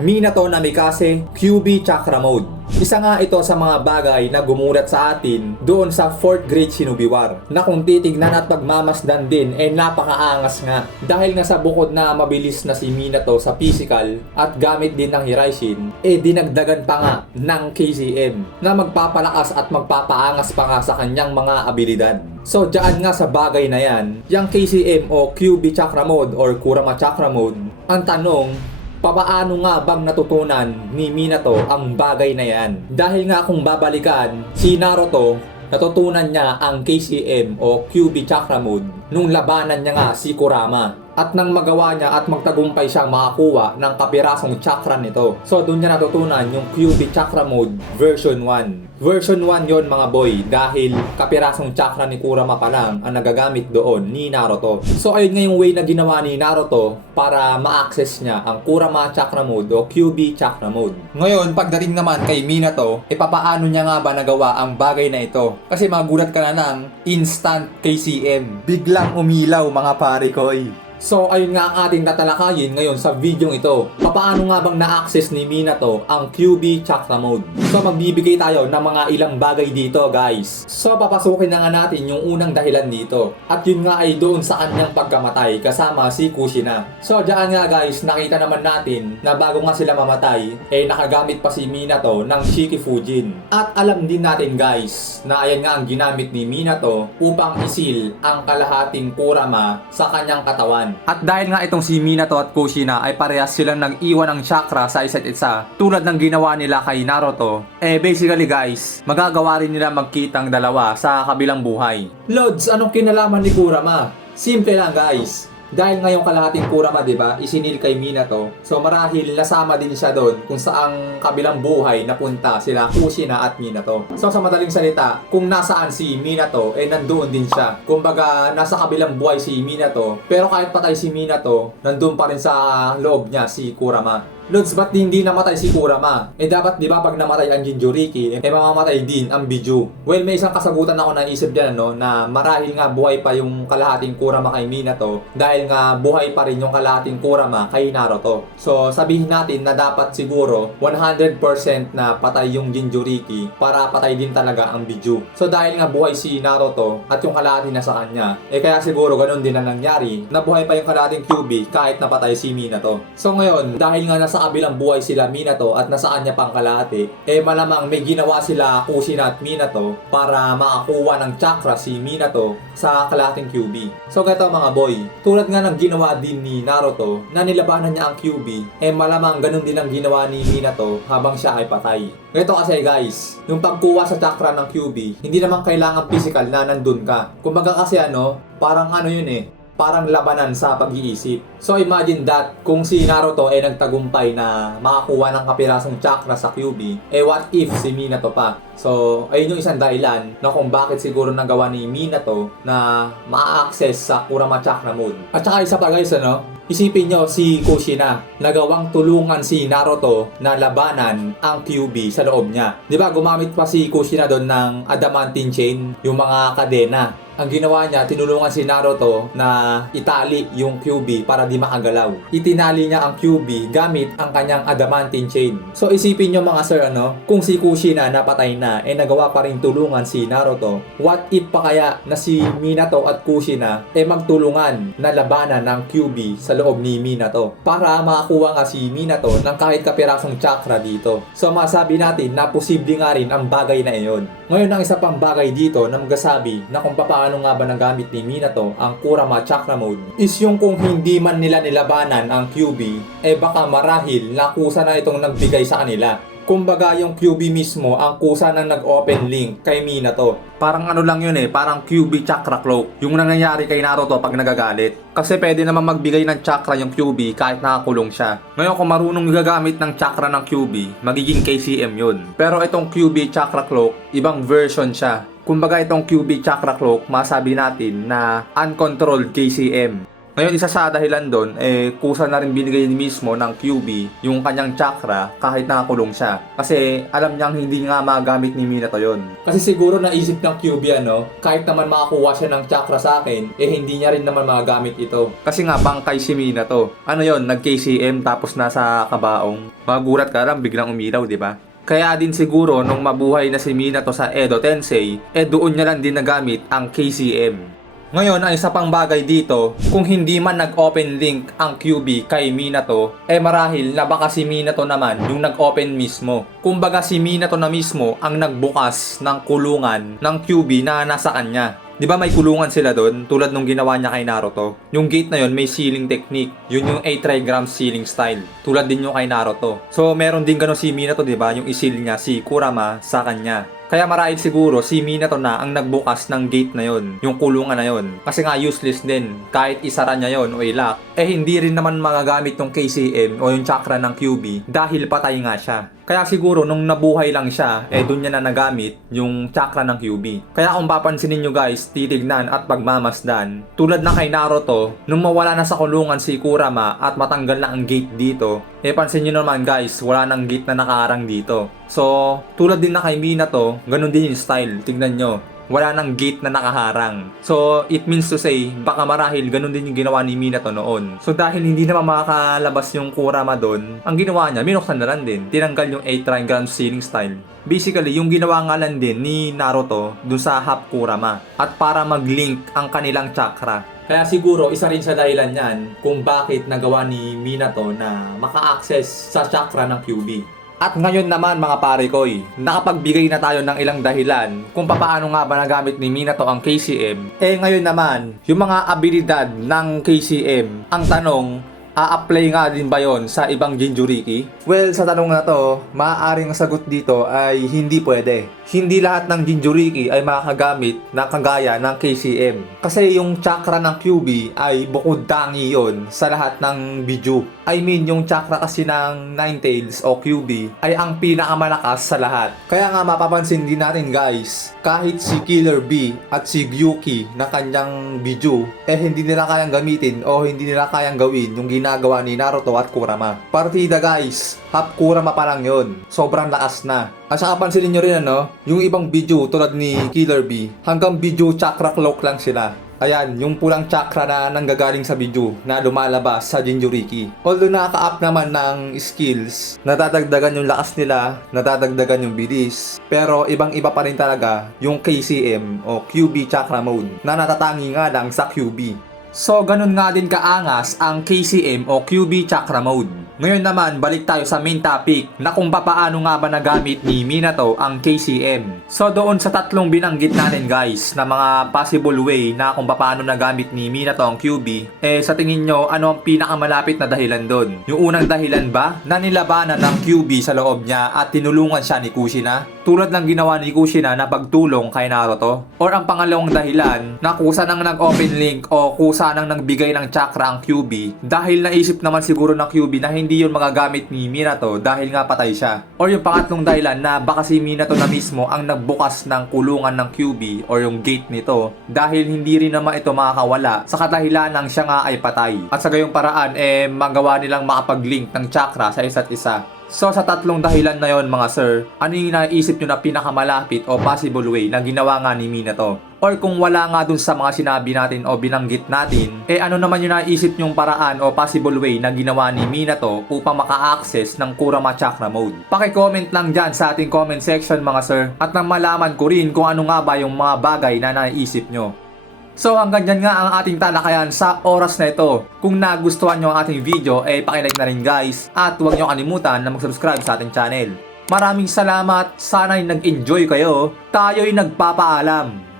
Minato Namikaze QB Chakra Mode. Isa nga ito sa mga bagay na gumulat sa atin doon sa 4th grade Shinobi War, na kung titignan at pagmamasdan din napakaangas nga, dahil nga sa bukod na mabilis na si Minato sa physical at gamit din ng Hiraishin, dinagdagan pa nga ng KCM na magpapalakas at magpapaangas pa nga sa kanyang mga abilidad. So dyan nga sa bagay na yan, yung KCM o QB Chakra Mode or Kurama Chakra Mode, ang tanong, papaano nga bang natutunan ni Minato ang bagay na yan? Dahil nga kung babalikan, si Naruto, natutunan niya ang KCM o QB Chakra Mode nung labanan niya nga si Kurama. At nang magawa niya at magtagumpay siyang makakuha ng kapirasong chakra nito. So doon niya natutunan yung QB Chakra Mode version 1. Version 1 yon mga boy, dahil kapirasong chakra ni Kurama pa lang ang nagagamit doon ni Naruto. So ayun nga yung way na ginawa ni Naruto para ma-access niya ang Kurama Chakra Mode o QB Chakra Mode. Ngayon, pagdating naman kay Minato, papaano niya nga ba nagawa ang bagay na ito? Kasi magulat ka na ng instant KCM. Biglang umilaw mga pare ko. So ayun nga ang ating tatalakayin ngayon sa video ito. Paano nga bang na-access ni Minato ang QB Chakra Mode? So magbibigay tayo ng mga ilang bagay dito guys. So papasukin na nga natin yung unang dahilan dito. At yun nga ay doon sa kanyang pagkamatay kasama si Kushina. So diyan nga guys, nakita naman natin na bago nga sila mamatay, nakagamit pa si Minato ng Shiki Fujin. At alam din natin guys, na ayan nga ang ginamit ni Minato upang isil ang kalahating Kurama sa kanyang katawan. At dahil nga itong si Minato at Kushina ay parehas silang nag-iwan ng chakra sa isa't isa, tulad ng ginawa nila kay Naruto, basically guys, magagawa rin nila magkitang dalawa sa kabilang buhay. Lods, anong kinalaman ni Kurama? Simple lang guys. Dahil ngayong kalahating Kurama, diba, isinil kay Minato. So marahil nasama din siya doon kung saang kabilang buhay napunta sila Kushina at Minato. So sa madaling salita, kung nasaan si Minato, nandoon din siya. Kumbaga, nasa kabilang buhay si Minato, pero kahit patay si Minato, nandoon pa rin sa loob niya si Kurama. Lods, ba't hindi namatay si Kurama? Dapat di ba pag namatay ang Jinchuriki, mamamatay din ang Biju. Well, may isang kasagutan ako naisip dyan, na marahil nga buhay pa yung kalahating Kurama kay Minato, dahil nga buhay pa rin yung kalahating Kurama kay Naruto. So, sabihin natin na dapat siguro 100% na patay yung Jinchuriki para patay din talaga ang Biju. So, dahil nga buhay si Naruto at yung kalahati na sa kanya, kaya siguro ganun din ang nangyari, na buhay pa yung kalahating QB kahit napatay si Minato. So, ngayon, dahil nga nasa kabilang buhay sila Minato at nasaan niya pang kalahati, malamang may ginawa sila Kushina at Minato para makakuha ng chakra si Minato sa kalahating QB. So gato mga boy, tulad nga ng ginawa din ni Naruto na nilabanan niya ang QB, malamang ganun din ang ginawa ni Minato habang siya ay patay. Ganito kasi guys, yung pagkuha sa chakra ng QB, hindi naman kailangan physical na nandun ka. Kumbaga kasi parang yun parang labanan sa pag-iisip. So imagine that kung si Naruto nagtagumpay na makakuha ng kapirasong chakra sa QB, what if si Minato pa? So ayun yung isang dahilan na kung bakit siguro nagawa ni Minato na ma-access sa Kurama Chakra Mode. At saka isa pa guys, isipin nyo si Kushina, nagawang tulungan si Naruto na labanan ang QB sa loob niya. Di ba gumamit pa si Kushina doon ng adamantine chain, yung mga kadena. Ang ginawa niya, tinulungan si Naruto na itali yung QB para di makagalaw. Itinali niya ang QB gamit ang kanyang adamantine chain. So isipin nyo mga sir, kung si Kushina napatay na, nagawa pa rin tulungan si Naruto. What if pa kaya na si Minato at Kushina magtulungan na labanan ng QB sa loob ni Minato para makakuha nga si Minato ng kahit kapirasong chakra dito. So masabi natin na posible nga rin ang bagay na iyon. Ngayon ang isa pang bagay dito na magsasabi na kung paano nga ba nagamit ni Minato ang Kurama Chakra Mode is yung kung hindi man nila nilabanan ang QB, baka marahil nakusa na itong nagbigay sa kanila. Kumbaga yung QB mismo ang kusa ng nag-open link kay Minato. Parang lang yun parang QB Chakra Cloak. Yung nangyayari kay Naruto pag nagagalit. Kasi pwede naman magbigay ng chakra yung QB kahit nakakulong siya. Ngayon kung marunong gagamit ng chakra ng QB, magiging KCM yun. Pero itong QB Chakra Cloak, ibang version siya. Kumbaga itong QB Chakra Cloak, masabi natin na uncontrolled KCM. Ngayon, isa sa dahilan doon, kusa na rin binigay ni mismo ng QB yung kanyang chakra kahit nakakulong siya. Kasi alam niyang hindi nga magamit ni Minato yon. Kasi siguro naisip ng QB kahit naman makakuha siya ng chakra sa akin, hindi niya rin naman magamit ito. Kasi nga, bangkay si Minato. Ano yon, nag-KCM tapos nasa kabaong. Magulat ka lang, biglang umilaw, di ba? Kaya din siguro nung mabuhay na si Minato sa Edo Tensei, doon niya lang din nagamit ang KCM. Ngayon, ang isa pang bagay dito, kung hindi man nag-open link ang QB kay Minato, marahil na baka si Minato naman yung nag-open mismo. Kumbaga si Minato na mismo ang nagbukas ng kulungan ng QB na nasa kanya. Di ba may kulungan sila doon tulad nung ginawa niya kay Naruto? Yung gate na yon may sealing technique. Yun yung 8 trigram sealing style. Tulad din yung kay Naruto. So meron din gano'n si Minato, di ba? Yung isil niya si Kurama sa kanya. Kaya marahil siguro si Minato na ang nagbukas ng gate na yon, yung kulungan na yon. Kasi nga useless din. Kahit isara niya yon o ilak, hindi rin naman magagamit yung KCM o yung chakra ng QB dahil patay nga siya. Kaya siguro nung nabuhay lang siya, doon niya na nagamit yung chakra ng QB. Kaya kung papansinin nyo guys, titignan at pagmamasdan, tulad na kay Naruto, nung mawala na sa kulungan si Kurama at matanggal na ang gate dito, pansin nyo naman guys, wala nang gate na nakaharang dito. So, tulad din na kay Minato, ganun din yung style, tignan nyo. Wala nang gate na nakaharang. So, it means to say, baka marahil ganun din yung ginawa ni Minato noon. So, dahil hindi naman makakalabas yung Kurama doon, ang ginawa niya, minuksan na lang din. Tinanggal yung 8 triangle sealing style. Basically, yung ginawa nga lang din ni Naruto dun sa half Kurama. At para mag-link ang kanilang chakra. Kaya siguro, isa rin sa dahilan yan kung bakit nagawa ni Minato na maka-access sa chakra ng QB. At ngayon naman mga pare koy, nakapagbigay na tayo ng ilang dahilan kung paano nga ba nagamit ni Minato ang KCM. Ngayon naman, yung mga abilidad ng KCM, ang tanong, a-apply nga din ba yon sa ibang Jinchuriki? Well, sa tanong na to, maaaring sagot dito ay hindi pwede. Hindi lahat ng Jinchuriki ay makakagamit na kagaya ng KCM. Kasi yung chakra ng QB ay bukod tangi yon sa lahat ng Biju. I mean, yung chakra kasi ng Nine Tails o QB ay ang pinakamalakas sa lahat. Kaya nga mapapansin din natin guys, kahit si Killer B at si Gyuki na kanyang Biju, hindi nila kayang gamitin o hindi nila kayang gawin yung ginagawa ni Naruto at Kurama. Partida guys, half Kurama pa lang yun. Sobrang lakas na. At saka pansinin nyo rin yung ibang Biju tulad ni Killer B, hanggang Biju chakra cloak lang sila. Ayan, yung pulang chakra na nanggagaling sa Biju na lumalabas sa Jinchuriki. Although nakaka-up naman ng skills, nadadagdagan yung lakas nila, nadadagdagan yung bilis. Pero ibang-iba pa rin talaga yung KCM o QB chakra mode na natatangi nga lang sa QB. So, ganun nga din kaangas ang KCM o QB chakra mode. Ngayon naman, balik tayo sa main topic na kung paano nga ba nagamit ni Minato ang KCM. So, doon sa tatlong binanggit natin guys na mga possible way na kung paano nagamit ni Minato ang QB, sa tingin nyo, ano ang pinakamalapit na dahilan doon? Yung unang dahilan ba na nilabanan ng QB sa loob niya at tinulungan siya ni Kushina? Tulad ng ginawa ni Kushina na pagtulong kay Naruto? Or ang pangalawang dahilan na kusa nang nag-open link o kusa nang nagbigay ng chakra ang QB dahil naisip naman siguro ng QB na hindi yun magagamit ni Minato dahil nga patay siya. Or yung pangatlong dahilan na baka si Minato na mismo ang nagbukas ng kulungan ng QB or yung gate nito dahil hindi rin naman ito makakawala sa kadahilan ng siya nga ay patay. At sa gayong paraan magawa nilang makapag-link ng chakra sa isa't isa. So sa tatlong dahilan na yon mga sir, ano yung naisip nyo na pinakamalapit o possible way na ginawa nga ni Minato? Or kung wala nga dun sa mga sinabi natin o binanggit natin, ano naman yung naisip nyong paraan o possible way na ginawa ni Minato upang maka-access ng Kurama Chakra Mode? Paki-comment lang dyan sa ating comment section mga sir at nang malaman ko rin kung ano nga ba yung mga bagay na naisip nyo. So hanggang dyan nga ang ating talakayan sa oras na ito. Kung nagustuhan nyo ang ating video, paki-like na rin guys. At huwag nyo kalimutan na mag-subscribe sa ating channel. Maraming salamat, sana'y nag-enjoy kayo. Tayo'y nagpapaalam.